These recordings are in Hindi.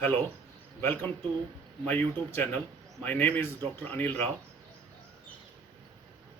Hello, welcome to my YouTube channel. My name is doctor Anil Rao.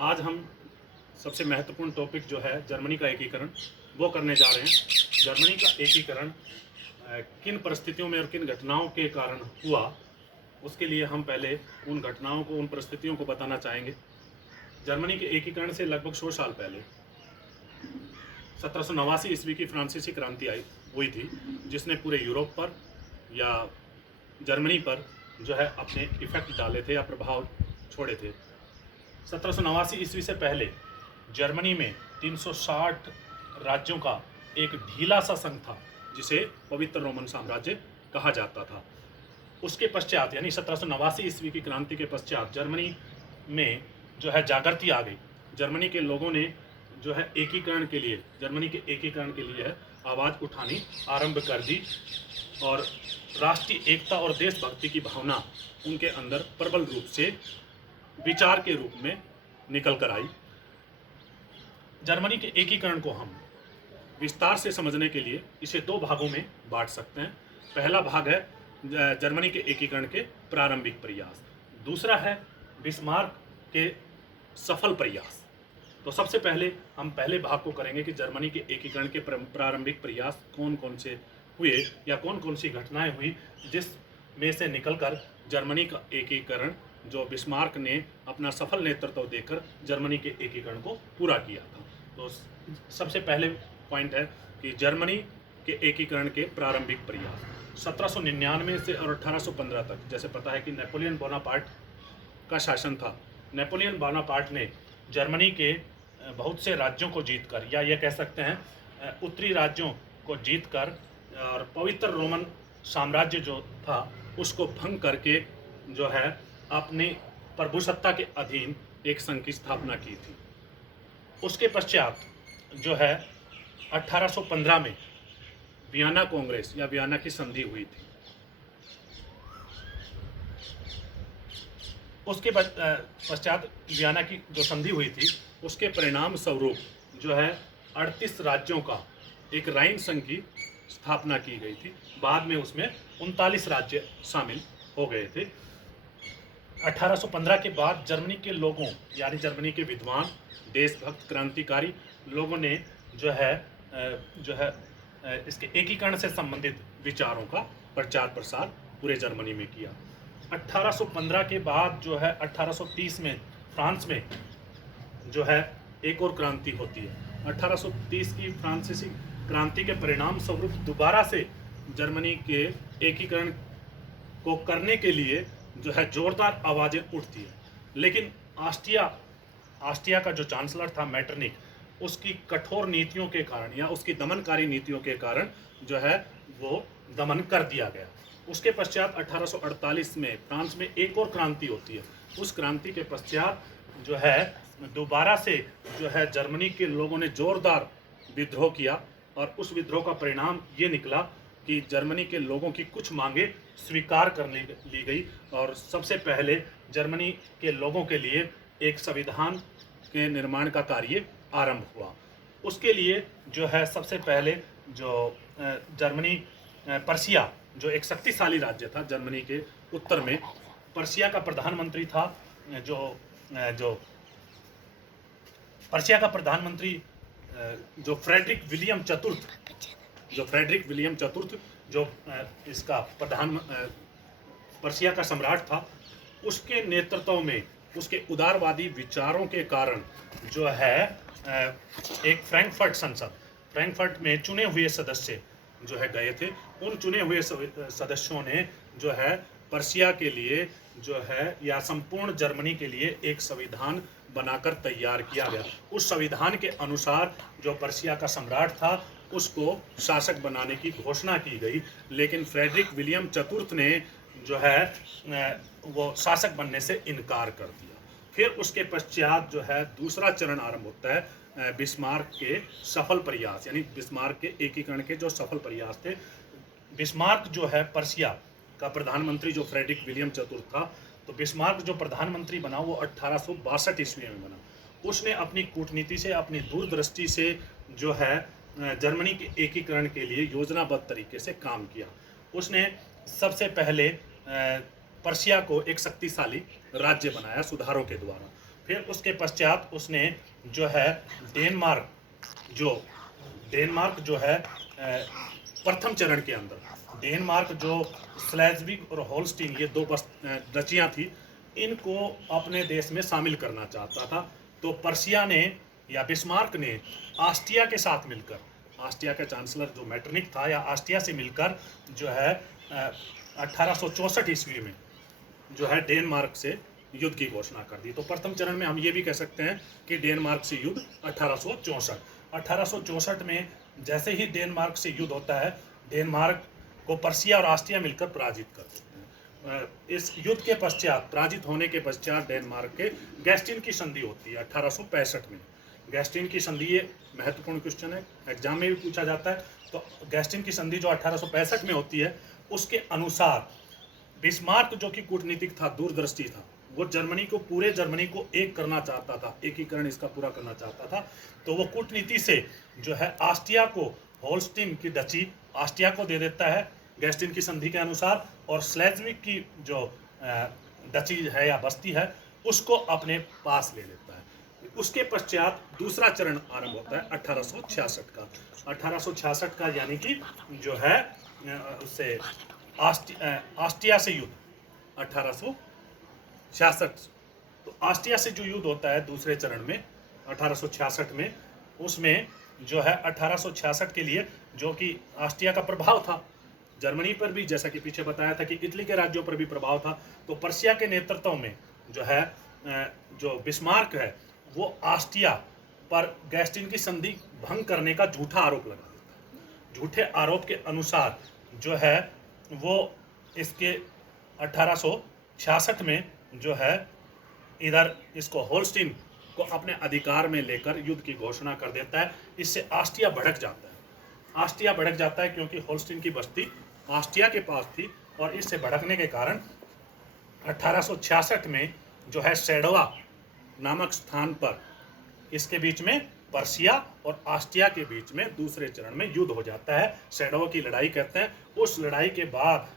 आज हम सबसे महत्वपूर्ण टॉपिक जो है जर्मनी का एकीकरण वो करने जा रहे हैं। जर्मनी का एकीकरण किन परिस्थितियों में और किन घटनाओं के कारण हुआ, उसके लिए हम पहले उन घटनाओं को, उन परिस्थितियों को बताना चाहेंगे। जर्मनी के एकीकरण से लगभग 100 साल पहले 1789 ईस्वी की फ्रांसीसी क्रांति हुई थी, जिसने पूरे यूरोप पर या जर्मनी पर जो है अपने इफेक्ट डाले थे या प्रभाव छोड़े थे। 1789 ईस्वी से पहले जर्मनी में 360 राज्यों का एक ढीला सा संघ था, जिसे पवित्र रोमन साम्राज्य कहा जाता था। उसके पश्चात यानी 1789 ईस्वी की क्रांति के पश्चात जर्मनी में जो है जागृति आ गई। जर्मनी के लोगों ने जो है एकीकरण के लिए, जर्मनी के एकीकरण के लिए आवाज़ उठानी आरंभ कर दी और राष्ट्रीय एकता और देशभक्ति की भावना उनके अंदर प्रबल रूप से विचार के रूप में निकल कर आई। जर्मनी के एकीकरण को हम विस्तार से समझने के लिए इसे दो भागों में बांट सकते हैं। पहला भाग है जर्मनी के एकीकरण के प्रारंभिक प्रयास, दूसरा है बिस्मार्क के सफल प्रयास। तो सबसे पहले हम पहले भाग को करेंगे कि जर्मनी के एकीकरण के प्रारंभिक प्रयास कौन कौन से हुए या कौन कौन सी घटनाएं हुई जिस में से निकलकर जर्मनी का एकीकरण, जो बिस्मार्क ने अपना सफल नेतृत्व देकर जर्मनी के एकीकरण को पूरा किया था। तो सबसे पहले पॉइंट है कि जर्मनी के एकीकरण के प्रारंभिक प्रयास 1799 से और 1815 तक। जैसे पता है कि नेपोलियन बोनापार्ट का शासन था। नेपोलियन बोनापार्ट ने जर्मनी के बहुत से राज्यों को जीतकर, या ये कह सकते हैं उत्तरी राज्यों को जीतकर, और पवित्र रोमन साम्राज्य जो था उसको भंग करके जो है अपनी प्रभुसत्ता के अधीन एक संघ की स्थापना की थी। उसके पश्चात जो है 1815 में वियना कांग्रेस या वियना की संधि हुई थी। उसके पश्चात वियना की जो संधि हुई थी उसके परिणाम स्वरूप जो है 38 राज्यों का एक राइन संघ की स्थापना की गई थी। बाद में उसमें 39 राज्य शामिल हो गए थे। 1815 के बाद जर्मनी के लोगों यानी जर्मनी के विद्वान, देशभक्त, क्रांतिकारी लोगों ने जो है इसके एकीकरण से संबंधित विचारों का प्रचार प्रसार पूरे जर्मनी में किया। 1815 के बाद जो है 1830 में फ्रांस में जो है एक और क्रांति होती है। 1830 की फ्रांसीसी क्रांति के परिणाम स्वरूप दोबारा से जर्मनी के एकीकरण को करने के लिए जो है जोरदार आवाज़ें उठती है। लेकिन ऑस्ट्रिया का जो चांसलर था मेटरनिक, उसकी कठोर नीतियों के कारण या उसकी दमनकारी नीतियों के कारण जो है वो दमन कर दिया गया। उसके पश्चात 1848 में फ्रांस में एक और क्रांति होती है। उस क्रांति के पश्चात जो है दोबारा से जो है जर्मनी के लोगों ने जोरदार विद्रोह किया और उस विद्रोह का परिणाम ये निकला कि जर्मनी के लोगों की कुछ मांगे स्वीकार कर ली गई और सबसे पहले जर्मनी के लोगों के लिए एक संविधान के निर्माण का कार्य आरंभ हुआ। उसके लिए जो है सबसे पहले जो जर्मनी पर्सिया, जो एक शक्तिशाली राज्य था जर्मनी के उत्तर में, पर्सिया का प्रधानमंत्री था जो पर्सिया का प्रधानमंत्री जो फ्रेडरिक विलियम चतुर्थ जो इसका पर्सिया का सम्राट था, उसके नेतृत्व में, उसके उदारवादी विचारों के कारण जो है एक फ्रैंकफर्ट में चुने हुए सदस्य जो है गए थे। उन चुने हुए सदस्यों ने जो है पर्सिया के लिए जो है या संपूर्ण जर्मनी के लिए एक संविधान बनाकर तैयार किया गया। उस संविधान के अनुसार जो पर्सिया का सम्राट था उसको शासक बनाने की घोषणा की गई, लेकिन फ्रेडरिक विलियम चतुर्थ ने जो है वो शासक बनने से इनकार कर दिया। फिर उसके पश्चात जो है दूसरा चरण आरंभ होता है बिस्मार्क के सफल प्रयास, यानी बिस्मार्क के एकीकरण के जो सफल प्रयास थे। बिस्मार्क जो है पर्सिया का प्रधानमंत्री जो फ्रेडरिक विलियम चतुर्थ था, तो बिस्मार्क जो प्रधानमंत्री बना वो 1862 ईस्वी में बना। उसने अपनी कूटनीति से, अपनी दूरदृष्टि से जो है जर्मनी के एकीकरण के लिए योजनाबद्ध तरीके से काम किया। उसने सबसे पहले पर्शिया को एक शक्तिशाली राज्य बनाया सुधारों के द्वारा। फिर उसके पश्चात उसने जो है डेनमार्क जो डेनमार्क जो है प्रथम चरण के अंदर डेनमार्क जो स्लेज्विग और होल्स्टीन ये दो डचियाँ थी, इनको अपने देश में शामिल करना चाहता था। तो पर्शिया ने या बिस्मार्क ने आस्ट्रिया के साथ मिलकर, आस्ट्रिया का चांसलर जो मेटरनिक था, या आस्ट्रिया से मिलकर जो है 1864 ईस्वी में जो है डेनमार्क से युद्ध की घोषणा कर दी। तो प्रथम चरण में हम ये भी कह सकते हैं कि डेनमार्क से युद्ध 1864 में जैसे ही डेनमार्क से युद्ध होता है, डेनमार्क को पर्शिया और आस्ट्रिया मिलकर पराजित कर देते हैं। इस युद्ध के पश्चात, पराजित होने के पश्चात डेनमार्क के गैस्टिन की संधि होती है 1865 में। गैस्टिन की संधि, ये महत्वपूर्ण क्वेश्चन है, एग्जाम में भी पूछा जाता है। तो गैस्टिन की संधि जो 1865 में होती है, उसके अनुसार बिस्मार्क जो कि कूटनीतिक था, दूरदृष्टि था, वो जर्मनी को, पूरे जर्मनी को एक करना चाहता था, एकीकरण इसका पूरा करना चाहता था। तो वो कूटनीति से जो है आस्ट्रिया को, होल्स्टीन की डची आस्ट्रिया को दे देता है गैस्टिन की संधि के अनुसार, और स्लेज्विग की जो डची है या बस्ती है, उसको अपने पास ले लेता है। उसके पश्चात दूसरा चरण आरंभ होता है 1866 का। 1866 का यानी कि जो है उससे आस्ट्रिया से युद्ध 1866। तो आस्ट्रिया से जो युद्ध होता है दूसरे चरण में 1866 में, उसमें जो है 1866 के लिए जो कि आस्ट्रिया का प्रभाव था जर्मनी पर भी, जैसा कि पीछे बताया था कि इटली के राज्यों पर भी प्रभाव था। तो पर्शिया के नेतृत्व में जो है जो बिस्मार्क है, वो आस्ट्रिया पर गैस्टिन की संधि भंग करने का झूठा आरोप लगा देता है। झूठे आरोप के अनुसार जो है वो इसके 1866 में जो है इधर इसको होल्स्टीन को अपने अधिकार में लेकर युद्ध की घोषणा कर देता है। इससे आस्ट्रिया भड़क जाता है। आस्ट्रिया भड़क जाता है क्योंकि होल्स्टीन की बस्ती आस्ट्रिया के पास थी, और इससे भड़कने के कारण 1866 में जो है सेडोवा नामक स्थान पर, इसके बीच में पर्शिया और आस्ट्रिया के बीच में दूसरे चरण में युद्ध हो जाता है। सेडोवा की लड़ाई कहते हैं। उस लड़ाई के बाद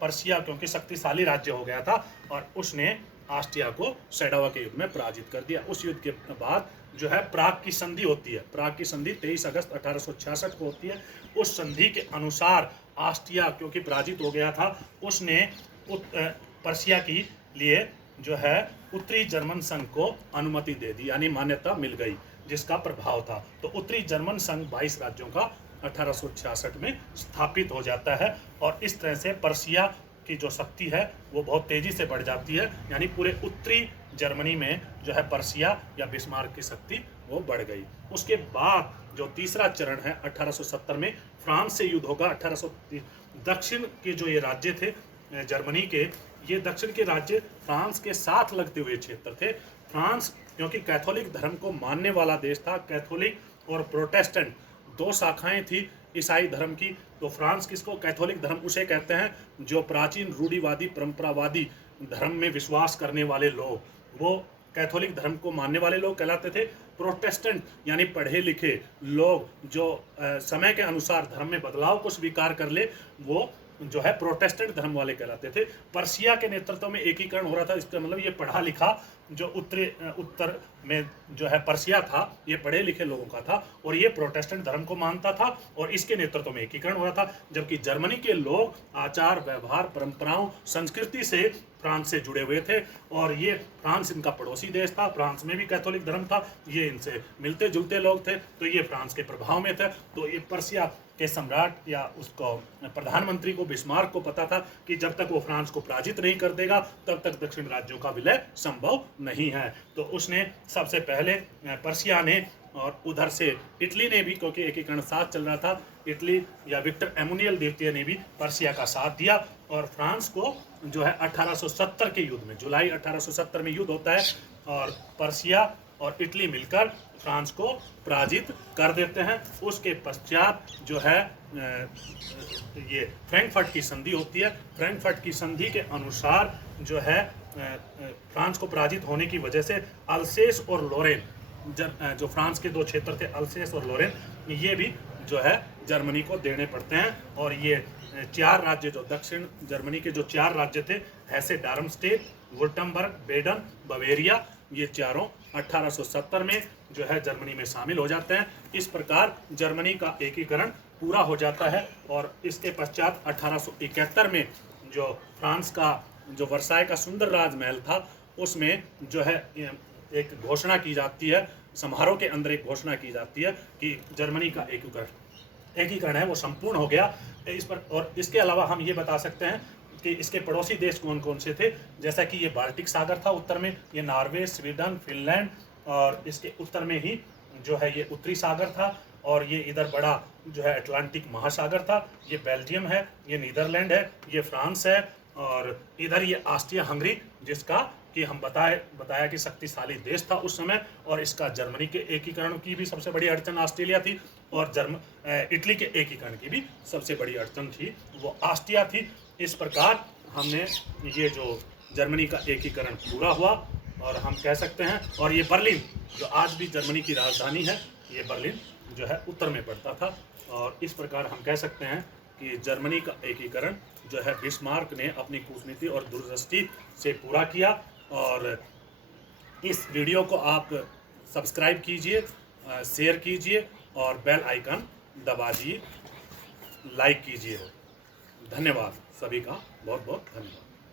पर्शिया क्योंकि शक्तिशाली राज्य हो गया था, और उसने आस्ट्रिया को सेडोवा के युद्ध में पराजित कर दिया। उस युद्ध के बाद जो है प्राग की संधि होती है। प्राग की संधि 23 अगस्त 1866 को होती है। उस संधि के अनुसार आस्ट्रिया क्योंकि पराजित हो गया था, उसने पर्शिया की लिए जो है उत्तरी जर्मन संघ को अनुमति दे दी, यानी मान्यता मिल गई, जिसका प्रभाव था। तो उत्तरी जर्मन संघ 22 राज्यों का 1866 में स्थापित हो जाता है, और इस तरह से पर्शिया की जो शक्ति है वो बहुत तेजी से बढ़ जाती है, यानी पूरे उत्तरी जर्मनी में जो है पर्शिया या बिस्मार्क की शक्ति वो बढ़ गई। उसके बाद जो तीसरा चरण है 1870 में फ्रांस से युद्ध होगा। 1830 दक्षिण के जो ये राज्य थे जर्मनी के, ये दक्षिण के राज्य फ्रांस के साथ लगते हुए क्षेत्र थे। फ्रांस क्योंकि कैथोलिक धर्म को मानने वाला देश था, कैथोलिक और प्रोटेस्टेंट दो शाखाएं थी ईसाई धर्म की। तो फ्रांस किसको, कैथोलिक धर्म उसे कहते हैं जो प्राचीन रूढ़िवादी परंपरावादी धर्म में विश्वास करने वाले लोग, वो कैथोलिक धर्म को मानने वाले लोग कहलाते थे। प्रोटेस्टेंट यानी पढ़े लिखे लोग जो समय के अनुसार धर्म में बदलाव को स्वीकार कर ले, वो जो है प्रोटेस्टेंट धर्म वाले कहलाते थे। पर्शिया के नेतृत्व में एकीकरण हो रहा था। इसका मतलब ये पढ़ा लिखा जो उत्तर में जो है पर्शिया था, ये पढ़े लिखे लोगों का था, और ये प्रोटेस्टेंट धर्म को मानता था, और इसके नेतृत्व में एकीकरण हो रहा था। जबकि जर्मनी के लोग आचार व्यवहार परंपराओं संस्कृति से फ्रांस से जुड़े हुए थे, और ये फ्रांस इनका पड़ोसी देश था। फ्रांस में भी कैथोलिक धर्म था, ये इनसे मिलते जुलते लोग थे, तो ये फ्रांस के प्रभाव में थे। तो ये पर्शिया के सम्राट या उसको प्रधानमंत्री को, बिस्मार्क को पता था कि जब तक वो फ्रांस को पराजित नहीं कर देगा तब तक दक्षिण राज्यों का विलय संभव नहीं है। तो उसने सबसे पहले पर्शिया ने, और उधर से इटली ने भी, क्योंकि एकीकरण साथ चल रहा था, इटली या विक्टर एमुनियल द्वितीय ने भी पर्शिया का साथ दिया, और फ्रांस को जो है 1870 के युद्ध में, जुलाई 1870 में युद्ध होता है, और पर्शिया और इटली मिलकर फ्रांस को पराजित कर देते हैं। उसके पश्चात जो है ये फ्रैंकफर्ट की संधि होती है। फ्रैंकफर्ट की संधि के अनुसार जो है फ्रांस को पराजित होने की वजह से अल्सेस और लोरेन, जो फ्रांस के दो क्षेत्र थे अल्सेस और लोरेन, ये भी जो है जर्मनी को देने पड़ते हैं। और ये 4 राज्य जो दक्षिण जर्मनी के जो 4 राज्य थे, हैसे डार्मस्टेट, वुर्टमबर्ग, बेडन, बवेरिया, ये चारों 1870 में जो है जर्मनी में शामिल हो जाते हैं। इस प्रकार जर्मनी का एकीकरण पूरा हो जाता है। और इसके पश्चात 1871 में जो फ्रांस का जो वर्साय का सुंदर राजमहल था, उसमें जो है एक घोषणा की जाती है, समारोह के अंदर एक घोषणा की जाती है कि जर्मनी का एकीकरण है वो संपूर्ण हो गया। इस पर और इसके अलावा हम ये बता सकते हैं कि इसके पड़ोसी देश कौन कौन से थे, जैसा कि ये बाल्टिक सागर था उत्तर में, ये नॉर्वे, स्वीडन, फिनलैंड, और इसके उत्तर में ही जो है ये उत्तरी सागर था, और ये इधर बड़ा जो है अटलांटिक महासागर था। ये बेल्जियम है, ये नीदरलैंड है, ये फ्रांस है, और इधर ये ऑस्ट्रिया हंगरी, जिसका कि हम बताया कि शक्तिशाली देश था उस समय। और इसका जर्मनी के एकीकरण की भी सबसे बड़ी अड़चन ऑस्ट्रेलिया थी, और इटली के एकीकरण की भी सबसे बड़ी अड़चन थी वो ऑस्ट्रिया थी। इस प्रकार हमने ये जो जर्मनी का एकीकरण पूरा हुआ, और हम कह सकते हैं, और ये बर्लिन जो आज भी जर्मनी की राजधानी है, ये बर्लिन जो है उत्तर में पड़ता था। और इस प्रकार हम कह सकते हैं कि जर्मनी का एकीकरण जो है बिस्मार्क ने अपनी कूटनीति और दूरदृष्टि से पूरा किया। और इस वीडियो को आप सब्सक्राइब कीजिए, शेयर कीजिए, और बेल आइकन दबाइए, लाइक कीजिए। धन्यवाद, सभी का बहुत बहुत धन्यवाद।